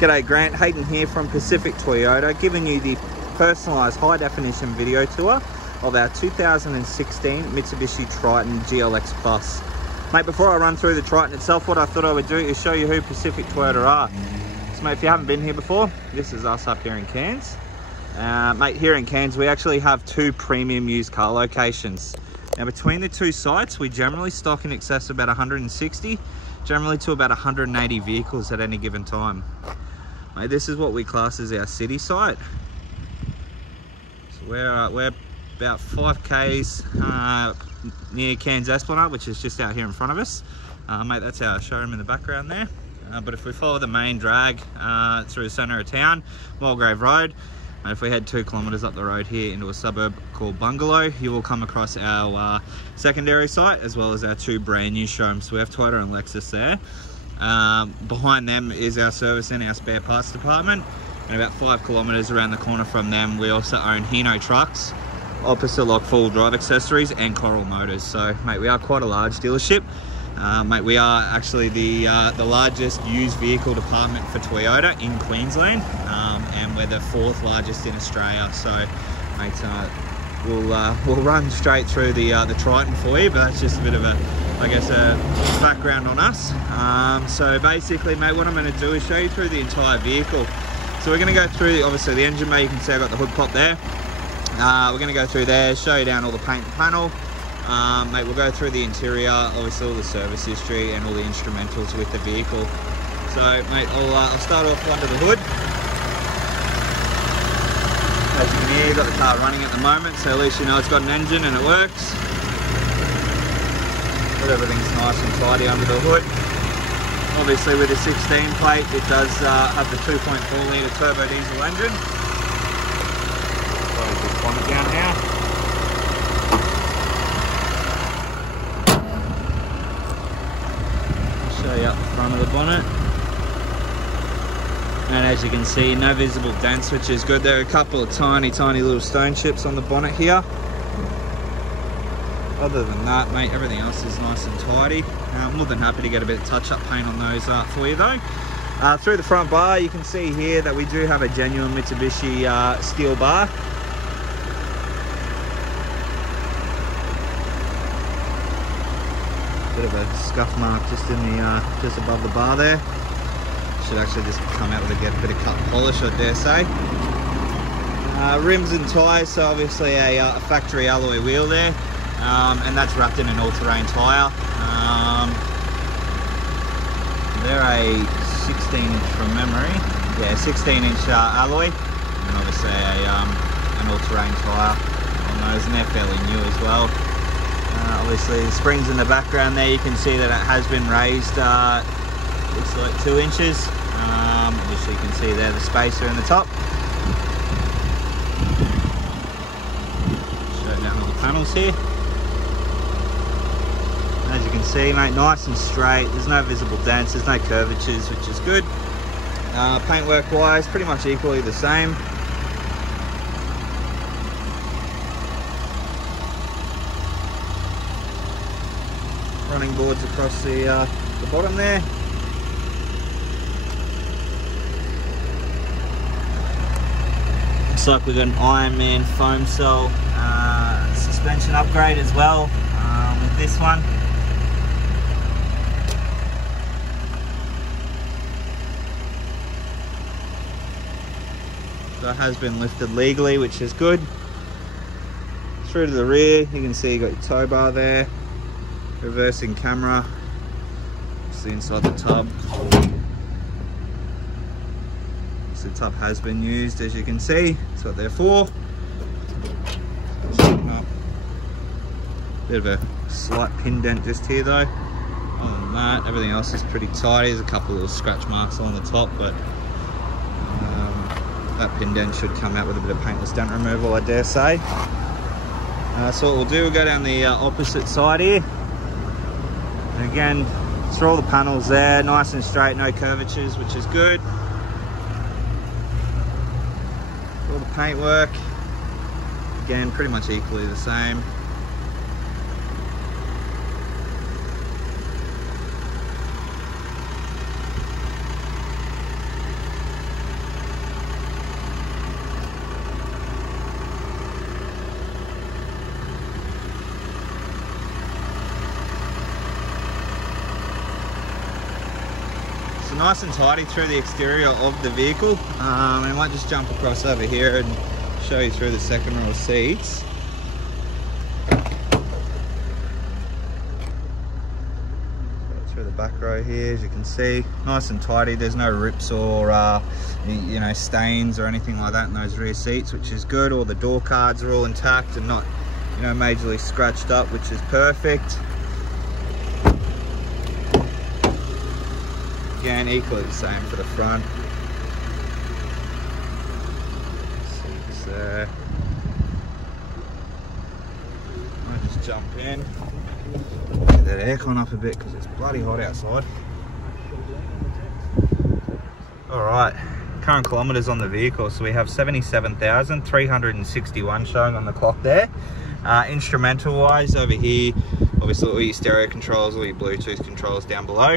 G'day Grant, Hayden here from Pacific Toyota, giving you the personalised high definition video tour of our 2016 Mitsubishi Triton GLX Plus. Mate, before I run through the Triton itself, what I thought I would do is show you who Pacific Toyota are. So mate, if you haven't been here before, this is us up here in Cairns. Mate, here in Cairns we actually have 2 premium used car locations. Now between the 2 sites we generally stock in excess of about 160, generally to about 180 vehicles at any given time. Mate, this is what we class as our city site. So we're about 5 k's near Cairns Esplanade, which is just out here in front of us. Mate, that's our showroom in the background there. But if we follow the main drag through the centre of town, Mulgrave Road, and if we head 2 kilometres up the road here into a suburb called Bungalow, you will come across our secondary site as well as our 2 brand new showrooms. We have Toyota and Lexus there. Behind them is our service and our spare parts department, and about 5 kilometres around the corner from them we also own Hino Trucks, opposite Lock Full Drive Accessories and Coral Motors. So mate, we are quite a large dealership. Mate, we are actually the largest used vehicle department for Toyota in Queensland, and we're the 4th largest in Australia. So mate, we'll run straight through the Triton for you, but that's just a bit of a background on us. So basically mate, what I'm going to do is show you through the entire vehicle. So we're going to go through obviously the engine bay. You can see I've got the hood pop there. We're going to go through there, show you down all the paint and panel. Mate, we'll go through the interior, obviously all the service history and all the instrumentals with the vehicle. So mate, I'll start off under the hood. As you can hear, you've got the car running at the moment, so at least you know it's got an engine and it works. But everything's nice and tidy under the hood. Obviously with the 16 plate, it does have the 2.4 litre turbo diesel engine. Close this bonnet down now. Show you up the front of the bonnet. And as you can see, no visible dents, which is good. There are a couple of tiny little stone chips on the bonnet here. Other than that, mate, everything else is nice and tidy. I'm more than happy to get a bit of touch-up paint on those for you though. Through the front bar, you can see here that we do have a genuine Mitsubishi steel bar. Bit of a scuff mark just in the just above the bar there. Should actually just come out with a bit of cut polish, I dare say. Rims and tyres, so obviously a factory alloy wheel there, and that's wrapped in an all-terrain tyre. They're a 16-inch from memory, yeah, 16-inch alloy, and obviously an all-terrain tyre on those, and they're fairly new as well. Obviously the springs in the background there, you can see that it has been raised, looks like 2 inches. Obviously you can see there the spacer in the top. Show down all the panels here. As you can see mate, nice and straight, there's no visible dents, there's no curvatures, which is good. Paintwork wise, pretty much equally the same. Running boards across the bottom there. Looks like we've got an Ironman foam cell suspension upgrade as well with this one. So it has been lifted legally, which is good. Through to the rear, you can see you got your tow bar there. Reversing camera, see inside the tub. So the tub has been used, as you can see. That's what they're for. Bit of a slight pin dent just here though. Other than that, everything else is pretty tidy. There's a couple of little scratch marks on the top, but that pin dent should come out with a bit of paintless dent removal, I dare say. So what we'll do, we'll go down the opposite side here. And again, through all the panels there, nice and straight, no curvatures, which is good. All the paintwork, again, pretty much equally the same. So nice and tidy through the exterior of the vehicle. And I might just jump across over here and show you through the second row of seats. Through the back row here, as you can see, nice and tidy. There's no rips or you know, stains or anything like that in those rear seats, which is good. All the door cards are all intact and not, you know, majorly scratched up, which is perfect. Again, equally the same for the front. Seats there. I'll just jump in. Get that aircon up a bit because it's bloody hot outside. Alright, current kilometres on the vehicle, so we have 77,361 showing on the clock there. Instrumental wise over here, obviously all your stereo controls, all your Bluetooth controls down below,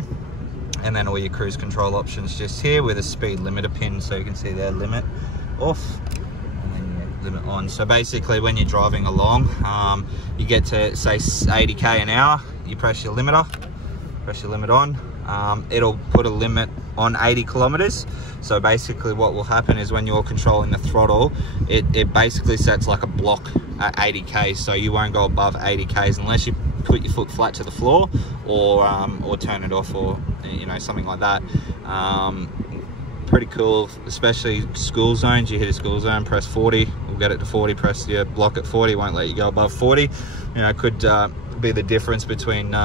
and then all your cruise control options just here with a speed limiter pin, so you can see their limit off and then your limit on. So basically when you're driving along, you get to say 80k an hour, you press your limiter, press your limit on, it'll put a limit on 80 kilometers. So basically what will happen is when you're controlling the throttle, it basically sets like a block at 80k, so you won't go above 80k's unless you put your foot flat to the floor or turn it off, or you know, something like that. Pretty cool, especially school zones. You hit a school zone, press 40, we'll get it to 40, press your block at 40, won't let you go above 40. You know, it could be the difference between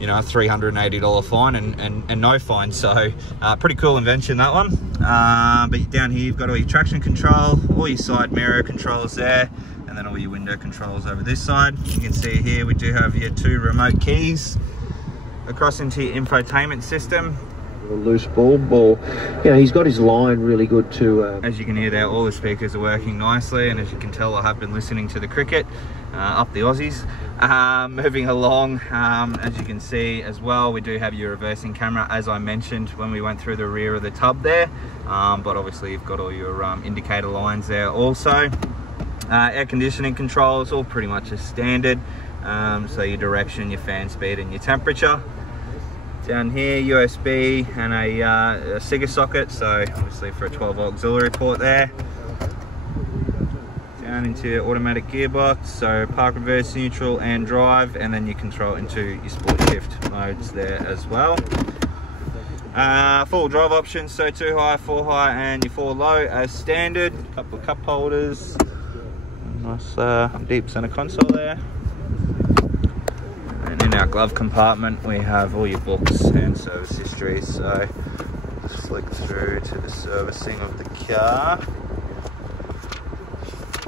you know, a $380 fine and no fine. So pretty cool invention, that one. But down here you've got all your traction control, all your side mirror controls there, and then all your window controls over this side. You can see here we do have your 2 remote keys across into your infotainment system. A loose bulb, or you know, he's got his line really good too. As you can hear there, all the speakers are working nicely, and as you can tell, I have been listening to the cricket up the Aussies. Moving along, as you can see as well, we do have your reversing camera, as I mentioned when we went through the rear of the tub there, but obviously you've got all your indicator lines there also. Air conditioning controls, all pretty much as standard, so your direction, your fan speed and your temperature. Down here, USB and a SIGA socket, so obviously for a 12-volt auxiliary port there. Down into your automatic gearbox, so park, reverse, neutral and drive, and then you control into your sport shift modes there as well. 4-wheel drive options, so 2 high, 4 high and your 4 low as standard. A couple of cup holders, nice deep center console there. And in our glove compartment we have all your books and service history, so let's flick through to the servicing of the car.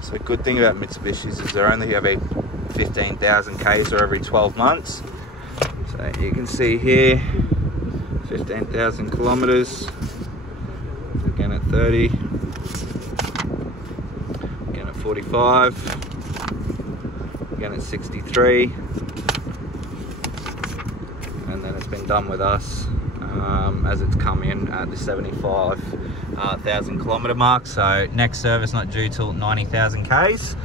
So a good thing about Mitsubishis is they're only every 15,000 Ks or every 12 months. So you can see here, 15,000 kilometers, again at 30, again at 45, again at 63, and then it's been done with us as it's come in at the 75,000 kilometer mark. So next service not due till 90,000 Ks.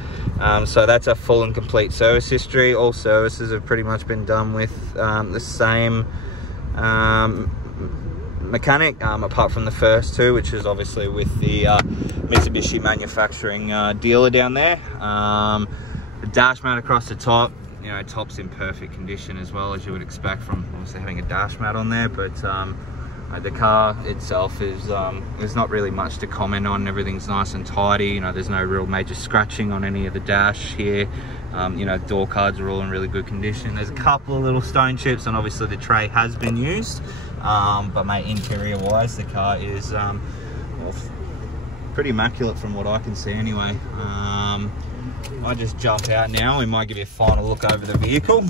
So that's a full and complete service history. All services have pretty much been done with the same mechanic, apart from the first 2, which is obviously with the Mitsubishi manufacturing dealer down there. The dash mat across the top, you know, top's in perfect condition as well, as you would expect from obviously having a dash mat on there. But the car itself is there's not really much to comment on. Everything's nice and tidy. You know, there's no real major scratching on any of the dash here. You know, door cards are all in really good condition. There's a couple of little stone chips, and obviously the tray has been used. But mate, interior wise, the car is well, pretty immaculate from what I can see anyway. I'll just jump out now. We might give you a final look over the vehicle.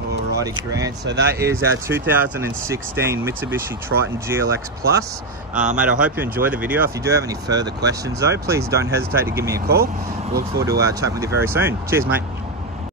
Alrighty, Grant, so that is our 2016 Mitsubishi Triton GLX Plus. Mate, I hope you enjoyed the video. If you do have any further questions though, please don't hesitate to give me a call. I look forward to chatting with you very soon. Cheers, mate.